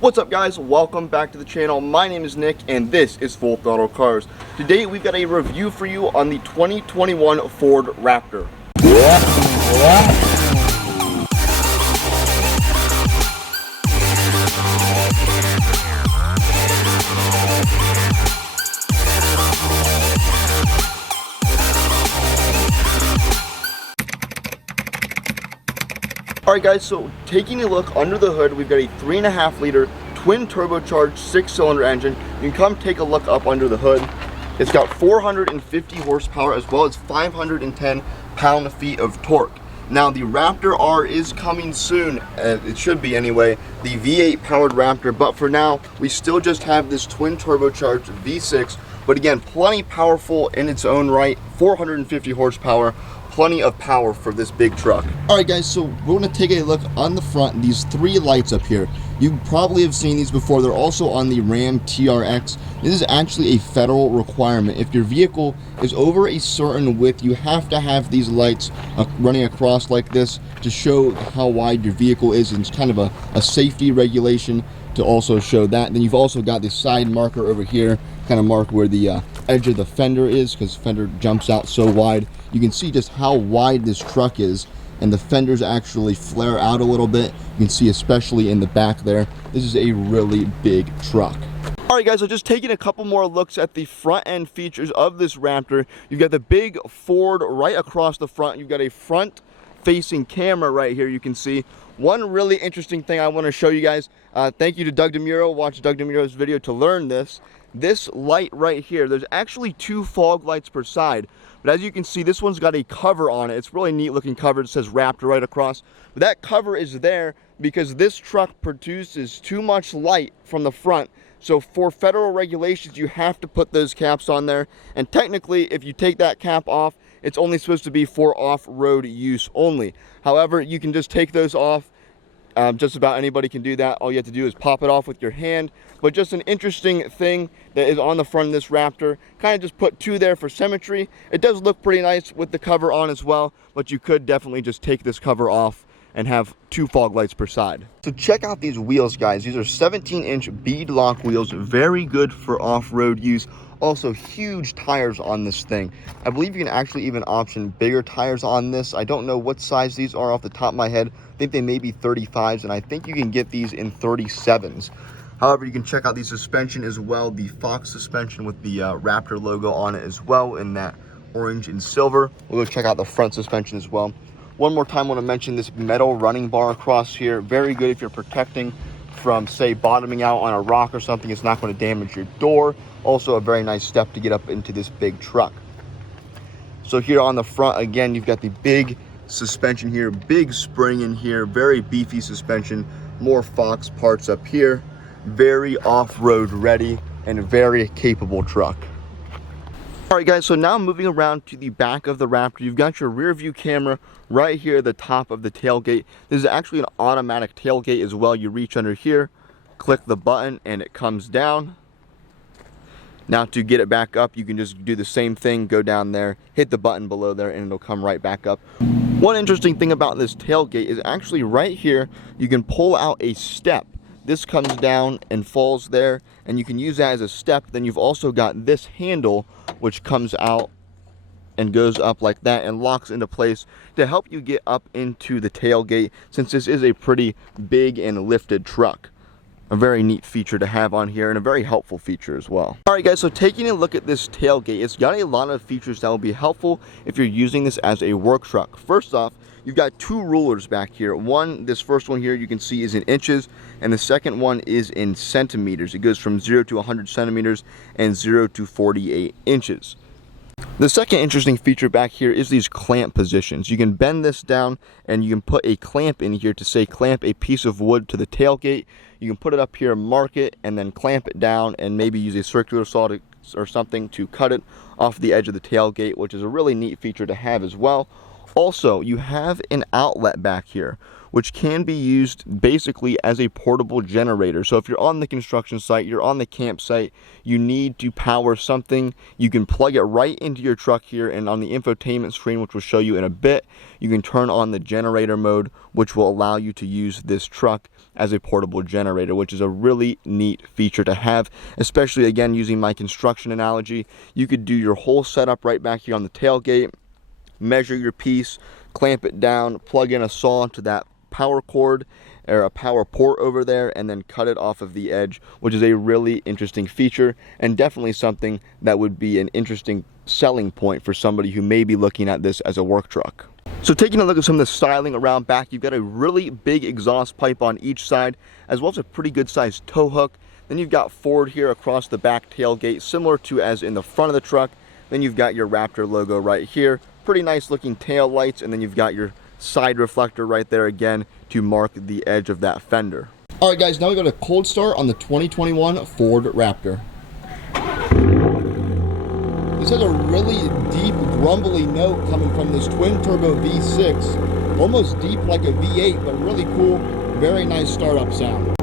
What's up, guys? Welcome back to the channel. My name is Nick and this is Full Throttle Cars. Today we've got a review for you on the 2021 Ford Raptor. Alright guys, so taking a look under the hood, we've got a 3.5 liter twin turbocharged 6-cylinder engine. You can come take a look up under the hood. It's got 450 horsepower as well as 510 pound-feet of torque. Now the Raptor R is coming soon, it should be anyway, the V8 powered Raptor, but for now we still just have this twin turbocharged V6, but again, plenty powerful in its own right, 450 horsepower. Plenty of power for this big truck. Alright guys, so we're going to take a look on the front. These three lights up here, you probably have seen these before. They're also on the Ram TRX. This is actually a federal requirement. If your vehicle is over a certain width, you have to have these lights running across like this to show how wide your vehicle is. And it's kind of a safety regulation to also show that. Then you've also got this side marker over here, kind of mark where the edge of the fender is, because fender jumps out so wide. You can see just how wide this truck is, and the fenders actually flare out a little bit. You can see especially in the back there. This is a really big truck. Alright guys, so just taking a couple more looks at the front end features of this Raptor. You've got the big Ford right across the front. You've got a front facing camera right here, you can see. One really interesting thing I want to show you guys, thank you to Doug DeMuro, watch Doug DeMuro's video to learn this. This light right here, there's actually 2 fog lights per side, but as you can see, this one's got a cover on it. It's really neat looking cover. It says Raptor right across, but that cover is there because this truck produces too much light from the front. So for federal regulations, you have to put those caps on there, and technically if you take that cap off, it's only supposed to be for off-road use only. However, you can just take those off. Just about anybody can do that. All you have to do is pop it off with your hand. But just an interesting thing that is on the front of this Raptor. Kind of just put 2 there for symmetry. It does look pretty nice with the cover on as well, but you could definitely just take this cover off and have 2 fog lights per side. So check out these wheels, guys. These are 17-inch bead lock wheels, very good for off-road use. Also huge tires on this thing. I believe you can actually even option bigger tires on this. I don't know what size these are off the top of my head. I think they may be 35s, and I think you can get these in 37s. However, you can check out the suspension as well, the Fox suspension with the Raptor logo on it as well in that orange and silver. We'll go check out the front suspension as well. One more time, I want to mention this metal running bar across here. Very good if you're protecting from, say, bottoming out on a rock or something. It's not going to damage your door. Also a very nice step to get up into this big truck. So here on the front, again, you've got the big suspension here, big spring in here, very beefy suspension, more Fox parts up here. Very off-road ready and a very capable truck. Alright guys, so now moving around to the back of the Raptor, you've got your rear view camera right here at the top of the tailgate. This is actually an automatic tailgate as well. You reach under here, click the button, and it comes down. Now to get it back up, you can just do the same thing, go down there, hit the button below there, and it'll come right back up. One interesting thing about this tailgate is actually right here, you can pull out a step. This comes down and falls there, and you can use that as a step. Then you've also got this handle, which comes out and goes up like that and locks into place to help you get up into the tailgate, since this is a pretty big and lifted truck. A very neat feature to have on here, and a very helpful feature as well. Alright guys, so taking a look at this tailgate, it's got a lot of features that will be helpful if you're using this as a work truck. First off, you've got 2 rulers back here. One, this first one here you can see is in inches, and the second one is in centimeters. It goes from 0 to 100 centimeters and 0 to 48 inches. The second interesting feature back here is these clamp positions. You can bend this down and you can put a clamp in here to, say, clamp a piece of wood to the tailgate. You can put it up here, mark it, and then clamp it down and maybe use a circular saw or something to cut it off the edge of the tailgate, which is a really neat feature to have as well. Also, you have an outlet back here, which can be used basically as a portable generator. So if you're on the construction site, you're on the campsite, you need to power something, you can plug it right into your truck here, and on the infotainment screen, which we'll show you in a bit, you can turn on the generator mode, which will allow you to use this truck as a portable generator, which is a really neat feature to have, especially again using my construction analogy. You could do your whole setup right back here on the tailgate, measure your piece, clamp it down, plug in a saw to that power cord or a power port over there, and then cut it off of the edge, which is a really interesting feature and definitely something that would be an interesting selling point for somebody who may be looking at this as a work truck. So taking a look at some of the styling around back, you've got a really big exhaust pipe on each side, as well as a pretty good sized tow hook. Then you've got Ford here across the back tailgate, similar to as in the front of the truck. Then you've got your Raptor logo right here. Pretty nice looking tail lights, and then you've got your side reflector right there again to mark the edge of that fender. All right guys, now we go to cold start on the 2021 Ford Raptor. This has a really deep grumbly note coming from this twin turbo V6, almost deep like a V8, but really cool, very nice startup sound.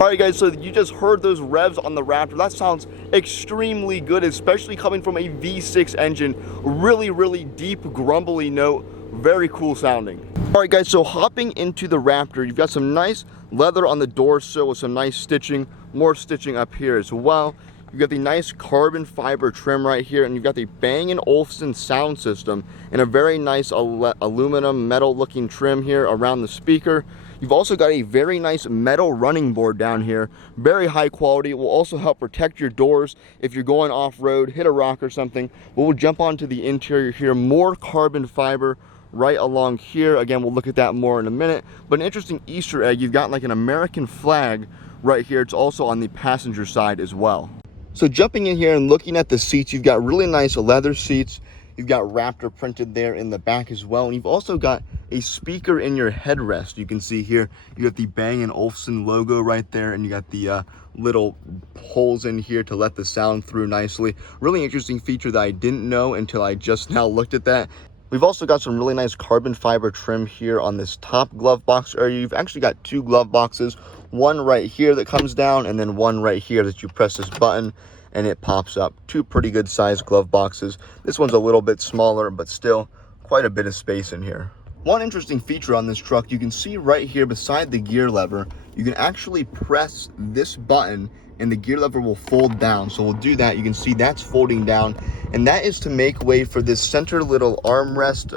Alright guys, so you just heard those revs on the Raptor. That sounds extremely good, especially coming from a V6 engine. Really deep, grumbly note. Very cool sounding. Alright guys, so hopping into the Raptor, you've got some nice leather on the door sill with some nice stitching, more stitching up here as well. You've got the nice carbon fiber trim right here, and you've got the Bang & Olufsen sound system and a very nice aluminum metal looking trim here around the speaker. You've also got a very nice metal running board down here, very high quality. It will also help protect your doors if you're going off-road, hit a rock or something. But we'll jump onto the interior here, more carbon fiber right along here. Again, we'll look at that more in a minute. But an interesting Easter egg, you've got like an American flag right here. It's also on the passenger side as well. So jumping in here and looking at the seats, you've got really nice leather seats. You've got Raptor printed there in the back as well. And you've also got a speaker in your headrest. You can see here, you got the Bang & Olufsen logo right there, and you got the little holes in here to let the sound through nicely. Really interesting feature that I didn't know until I just now looked at that. We've also got some really nice carbon fiber trim here on this top glove box area. You've actually got two glove boxes, one right here that comes down, and then one right here that you press this button and it pops up. Two pretty good sized glove boxes. This one's a little bit smaller, but still quite a bit of space in here. One interesting feature on this truck, you can see right here beside the gear lever, you can actually press this button and the gear lever will fold down. So we'll do that. You can see that's folding down, and that is to make way for this center little armrest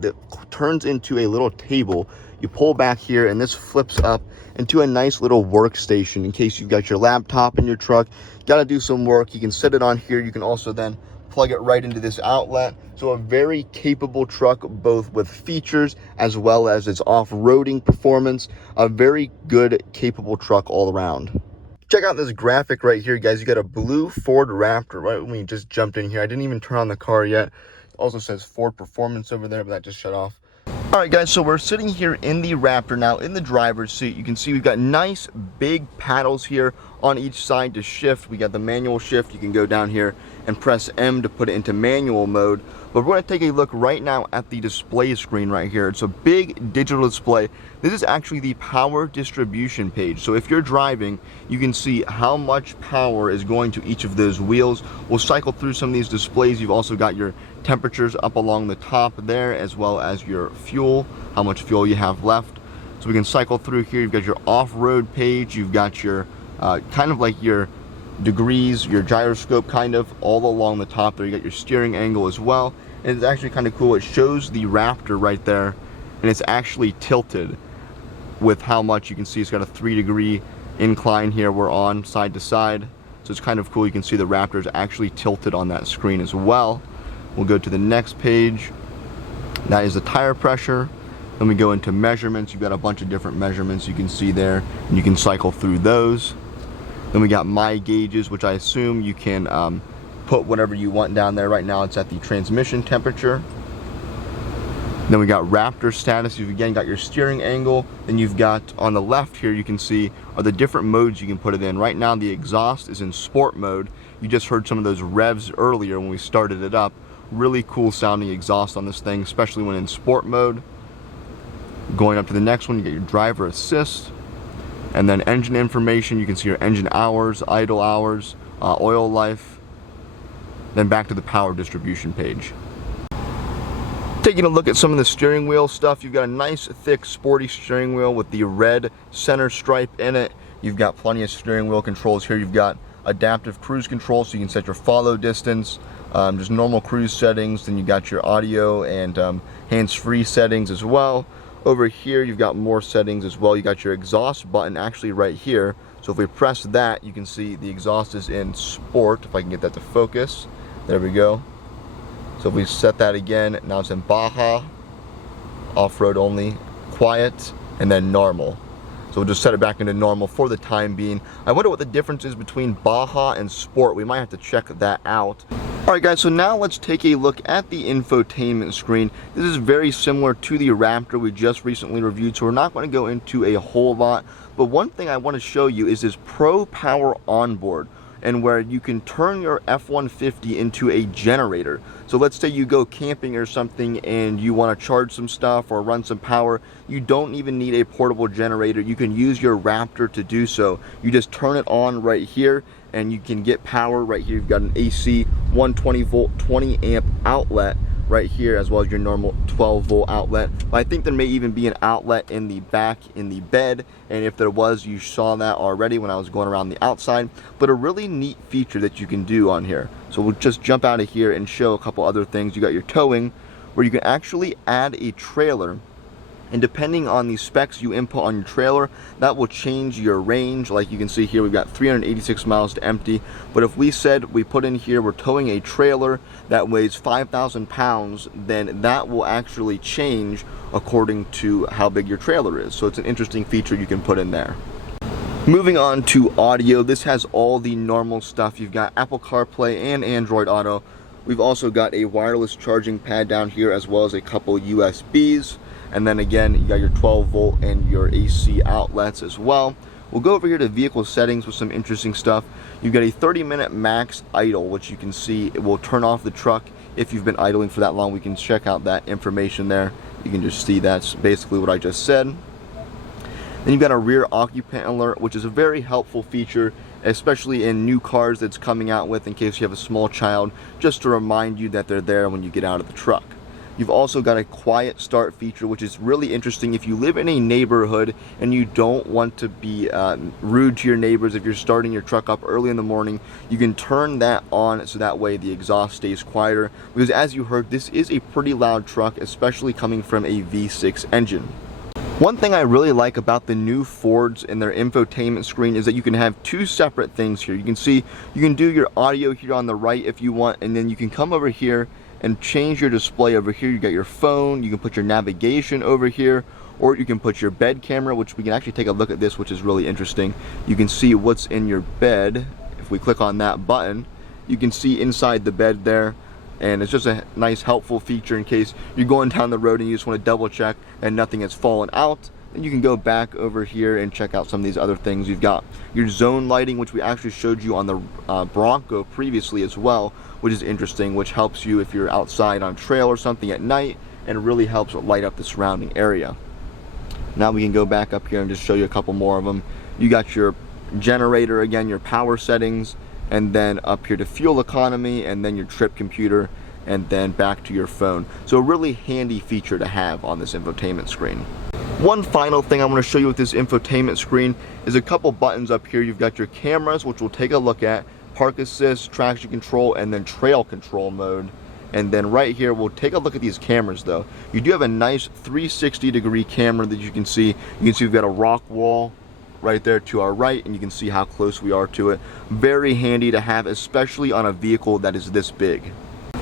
that turns into a little table. You pull back here and this flips up into a nice little workstation in case you've got your laptop in your truck, got to do some work. You can set it on here. You can also then plug it right into this outlet. So a very capable truck, both with features as well as its off-roading performance. A very good, capable truck all around. Check out this graphic right here, guys. You got a blue Ford Raptor right when we just jumped in here. I didn't even turn on the car yet. It also says Ford Performance over there, but that just shut off. All right, guys, so we're sitting here in the Raptor now in the driver's seat. You can see we've got nice big paddles here on each side to shift. We got the manual shift. You can go down here and press M to put it into manual mode. But we're going to take a look right now at the display screen right here. It's a big digital display. This is actually the power distribution page. So if you're driving, you can see how much power is going to each of those wheels. We'll cycle through some of these displays. You've also got your temperatures up along the top there, as well as your fuel, how much fuel you have left. So we can cycle through here. You've got your off-road page. You've got your kind of like your degrees, your gyroscope kind of all along the top there. You got your steering angle as well, and it's actually kind of cool. It shows the Raptor right there, and it's actually tilted with how much you can see. It's got a 3-degree incline here. We're on side to side, so it's kind of cool. You can see the Raptor is actually tilted on that screen as well. We'll go to the next page. That is the tire pressure. Then we go into measurements. You've got a bunch of different measurements you can see there, and you can cycle through those. Then we got my gauges, which I assume you can put whatever you want down there. Right now it's at the transmission temperature. Then we got Raptor status. You've again got your steering angle. Then you've got on the left here, you can see are the different modes you can put it in. Right now the exhaust is in sport mode. You just heard some of those revs earlier when we started it up. Really cool sounding exhaust on this thing, especially when in sport mode. Going up to the next one, you get your driver assist. And then engine information, you can see your engine hours, idle hours, oil life. Then back to the power distribution page. Taking a look at some of the steering wheel stuff, you've got a nice thick sporty steering wheel with the red center stripe in it. You've got plenty of steering wheel controls here. You've got adaptive cruise control, so you can set your follow distance, just normal cruise settings. Then you got your audio and hands-free settings as well. Over here you've got more settings as well. You got your exhaust button actually right here, so if we press that, you can see the exhaust is in sport. If I can get that to focus, there we go. So if we set that again, now it's in Baja, off-road only, quiet, and then normal. So we'll just set it back into normal for the time being. I wonder what the difference is between Baja and Sport. We might have to check that out. Alright guys, so now let's take a look at the infotainment screen. This is very similar to the Raptor we just recently reviewed, so we're not going to go into a whole lot. But one thing I want to show you is this Pro Power Onboard, and where you can turn your F-150 into a generator. So let's say you go camping or something and you want to charge some stuff or run some power. You don't even need a portable generator. You can use your Raptor to do so. You just turn it on right here and you can get power right here. You've got an AC 120 volt 20 amp outlet right here, as well as your normal 12 volt outlet. But I think there may even be an outlet in the back in the bed, and if there was, you saw that already when I was going around the outside. But a really neat feature that you can do on here. So we'll just jump out of here and show a couple other things. You got your towing, where you can actually add a trailer, and depending on the specs you input on your trailer, that will change your range. Like you can see here, we've got 386 miles to empty. But if we said we put in here we're towing a trailer that weighs 5,000 pounds, then that will actually change according to how big your trailer is. So it's an interesting feature you can put in there. Moving on to audio, this has all the normal stuff. You've got Apple CarPlay and Android Auto. We've also got a wireless charging pad down here, as well as a couple USBs. And then again, you got your 12 volt and your AC outlets as well. We'll go over here to vehicle settings with some interesting stuff. You've got a 30-minute max idle, which you can see it will turn off the truck if you've been idling for that long. We can check out that information there. You can just see that's basically what I just said. Then you've got a rear occupant alert, which is a very helpful feature, especially in new cars that's coming out with, in case you have a small child, just to remind you that they're there when you get out of the truck. You've also got a quiet start feature, which is really interesting if you live in a neighborhood and you don't want to be rude to your neighbors. If you're starting your truck up early in the morning, you can turn that on so that way the exhaust stays quieter. Because as you heard, this is a pretty loud truck, especially coming from a V6 engine. One thing I really like about the new Fords and their infotainment screen is that you can have two separate things here. You can see you can do your audio here on the right if you want, and then you can come over here and change your display over here. You got your phone, you can put your navigation over here, or you can put your bed camera, which we can actually take a look at this, which is really interesting. You can see what's in your bed. If we click on that button, you can see inside the bed there, and it's just a nice helpful feature in case you're going down the road and you just want to double check and nothing has fallen out. Then you can go back over here and check out some of these other things. You've got your zone lighting, which we actually showed you on the Bronco previously as well, which is interesting, which helps you if you're outside on trail or something at night, and really helps light up the surrounding area. Now we can go back up here and just show you a couple more of them. You got your generator again, your power settings, and then up here to fuel economy, and then your trip computer, and then back to your phone. So a really handy feature to have on this infotainment screen. One final thing I want to show you with this infotainment screen is a couple buttons up here. You've got your cameras, which we'll take a look at, park assist, traction control, and then trail control mode. And then right here, we'll take a look at these cameras though. You do have a nice 360-degree camera that you can see. You can see we've got a rock wall right there to our right, and you can see how close we are to it. Very handy to have, especially on a vehicle that is this big.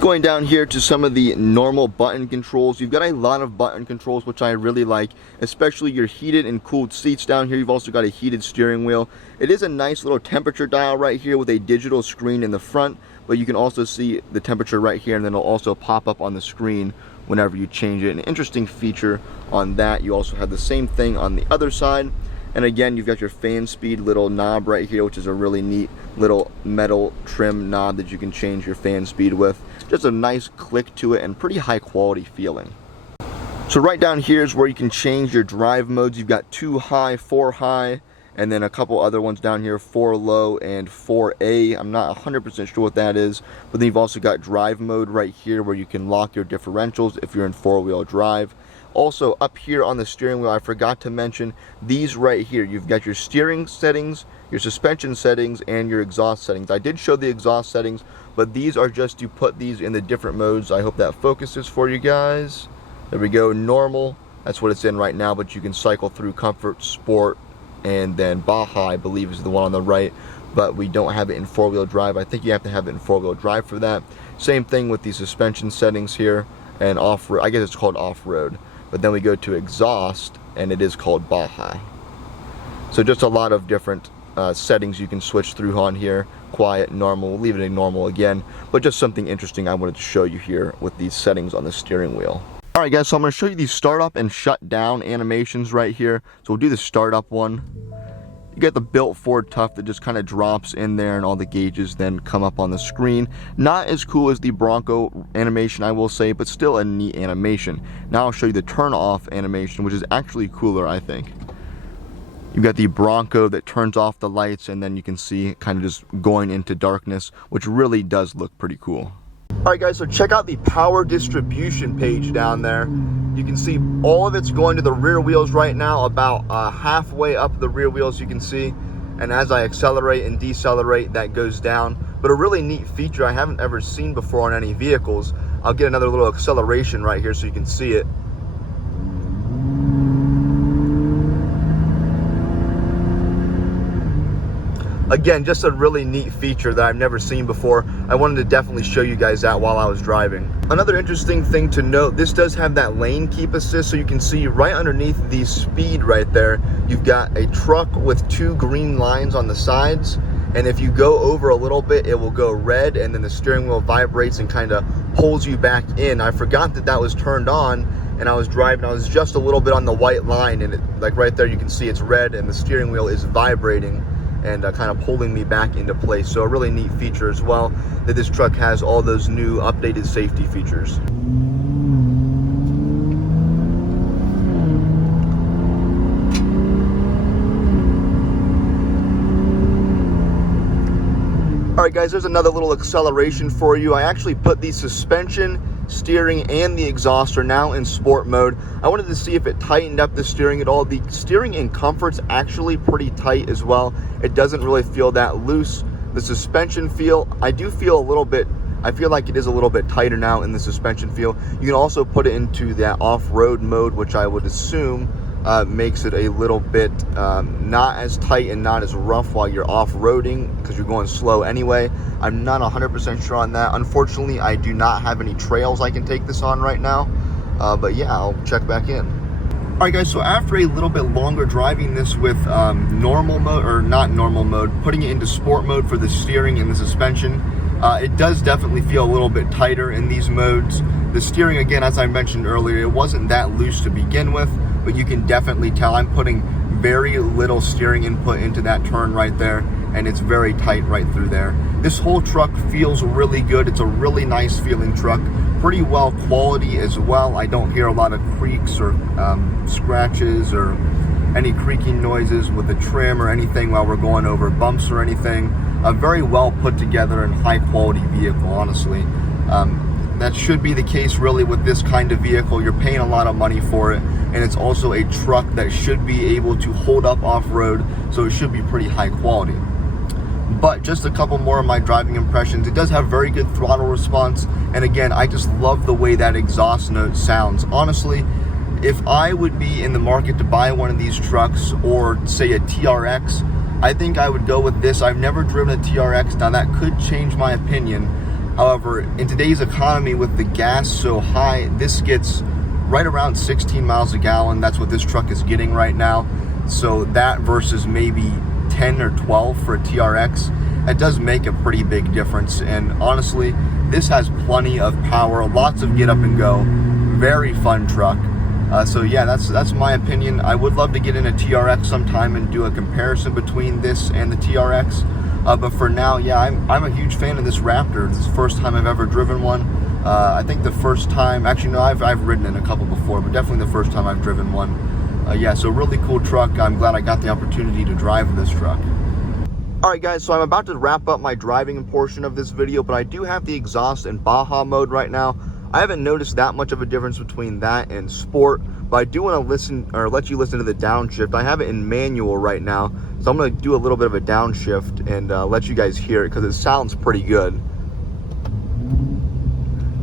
Going down here to some of the normal button controls, you've got a lot of button controls, which I really like, especially your heated and cooled seats down here. You've also got a heated steering wheel. It is a nice little temperature dial right here with a digital screen in the front, but you can also see the temperature right here, and then it'll also pop up on the screen whenever you change it. An interesting feature on that. You also have the same thing on the other side. And again, you've got your fan speed little knob right here, which is a really neat little metal trim knob that you can change your fan speed with. Just a nice click to it and pretty high quality feeling. So right down here is where you can change your drive modes. You've got 2 high, 4 high, and then a couple other ones down here, 4 low and 4A. I'm not 100% sure what that is, but then you've also got drive mode right here where you can lock your differentials if you're in 4-wheel drive. Also up here on the steering wheel, I forgot to mention these right here. You've got your steering settings, your suspension settings, and your exhaust settings. I did show the exhaust settings, but these are just to put these in the different modes. I hope that focuses for you guys. There we go, normal, that's what it's in right now, but you can cycle through comfort, sport, and then Baja, I believe, is the one on the right, but we don't have it in 4-wheel drive. I think you have to have it in 4-wheel drive for that. Same thing with the suspension settings here, and off-road, I guess it's called off-road. But then we go to exhaust, and it is called Baja. So just a lot of different settings you can switch through on here. Quiet, normal, we'll leave it in normal again. But just something interesting I wanted to show you here with these settings on the steering wheel. Alright guys, so I'm going to show you these startup and shutdown animations right here. So we'll do the startup one. You get the built Ford Tough that just kind of drops in there and all the gauges then come up on the screen. Not as cool as the Bronco animation, I will say, but still a neat animation. Now I'll show you the turn off animation, which is actually cooler, I think. You've got the Bronco that turns off the lights and then you can see kind of just going into darkness, which really does look pretty cool. Alright guys, so check out the power distribution page down there. You can see all of it's going to the rear wheels right now, about halfway up the rear wheels you can see. And as I accelerate and decelerate, that goes down. But a really neat feature I haven't ever seen before on any vehicles. I'll get another little acceleration right here so you can see it. Again, just a really neat feature that I've never seen before. I wanted to definitely show you guys that while I was driving. Another interesting thing to note, this does have that lane keep assist, so you can see right underneath the speed right there, you've got a truck with 2 green lines on the sides, and if you go over a little bit, it will go red, and then the steering wheel vibrates and kind of pulls you back in. I forgot that that was turned on, and I was driving, I was just a little bit on the white line, and it, like right there, you can see it's red, and the steering wheel is vibrating and kind of pulling me back into place. So a really neat feature as well, that this truck has all those new updated safety features. Alright guys, there's another little acceleration for you. I actually put the suspension, steering, and the exhaust are now in sport mode. I wanted to see if it tightened up the steering at all. The steering in comfort's actually pretty tight as well. It doesn't really feel that loose. The suspension feel, I do feel a little bit, I feel like it is a little bit tighter now in the suspension feel. You can also put it into that off-road mode, which I would assume makes it a little bit not as tight and not as rough while you're off-roading, because you're going slow anyway. I'm not 100% sure on that. Unfortunately, I do not have any trails I can take this on right now, but yeah, I'll check back in. Alright guys, so after a little bit longer driving this with normal mode, or not normal mode, putting it into sport mode for the steering and the suspension, it does definitely feel a little bit tighter in these modes. The steering, again, as I mentioned earlier, it wasn't that loose to begin with, but you can definitely tell I'm putting very little steering input into that turn right there, and it's very tight right through there. This whole truck feels really good. It's a really nice feeling truck. Pretty well quality as well. I don't hear a lot of creaks or scratches or any creaking noises with the trim or anything while we're going over bumps or anything. A very well put together and high quality vehicle, honestly. That should be the case really with this kind of vehicle. You're paying a lot of money for it, and it's also a truck that should be able to hold up off-road, so it should be pretty high quality. But just a couple more of my driving impressions. It does have very good throttle response, and again, I just love the way that exhaust note sounds. Honestly, if I would be in the market to buy one of these trucks, or say a TRX, I think I would go with this. I've never driven a TRX. Now that could change my opinion. However, in today's economy with the gas so high, this gets right around 16 miles a gallon. That's what this truck is getting right now. So that versus maybe 10 or 12 for a TRX, it does make a pretty big difference. And honestly, this has plenty of power, lots of get up and go, very fun truck. So yeah, that's my opinion. I would love to get in a TRX sometime and do a comparison between this and the TRX. But for now, yeah, I'm a huge fan of this Raptor. This is the first time I've ever driven one. I think the first time, actually no, I've ridden in a couple before, but definitely the first time I've driven one. Yeah, so really cool truck. I'm glad I got the opportunity to drive this truck. Alright guys, so I'm about to wrap up my driving portion of this video, but I do have the exhaust in Baja mode right now. I haven't noticed that much of a difference between that and Sport, but I do want to listen, or let you listen to the downshift. I have it in manual right now, so I'm going to do a little bit of a downshift and let you guys hear it, because it sounds pretty good.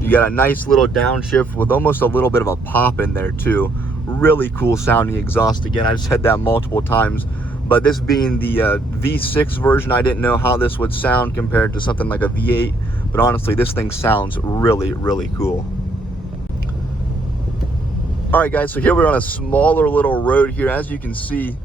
You got a nice little downshift with almost a little bit of a pop in there too. Really cool sounding exhaust. Again, I just said that multiple times. But this being the V6 version, I didn't know how this would sound compared to something like a V8. But honestly, this thing sounds really, really cool. Alright guys, so here we're on a smaller little road here. As you can see,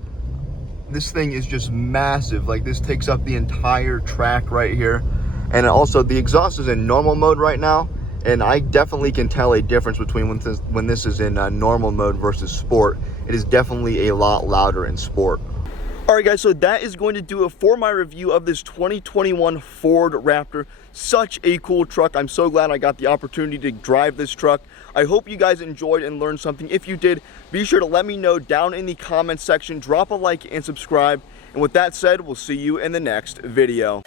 this thing is just massive. Like, this takes up the entire track right here. And also, the exhaust is in normal mode right now. And I definitely can tell a difference between when this is in normal mode versus Sport. It is definitely a lot louder in Sport. Alright guys, so that is going to do it for my review of this 2021 Ford Raptor. Such a cool truck. I'm so glad I got the opportunity to drive this truck. I hope you guys enjoyed and learned something. If you did, be sure to let me know down in the comments section. Drop a like and subscribe. And with that said, we'll see you in the next video.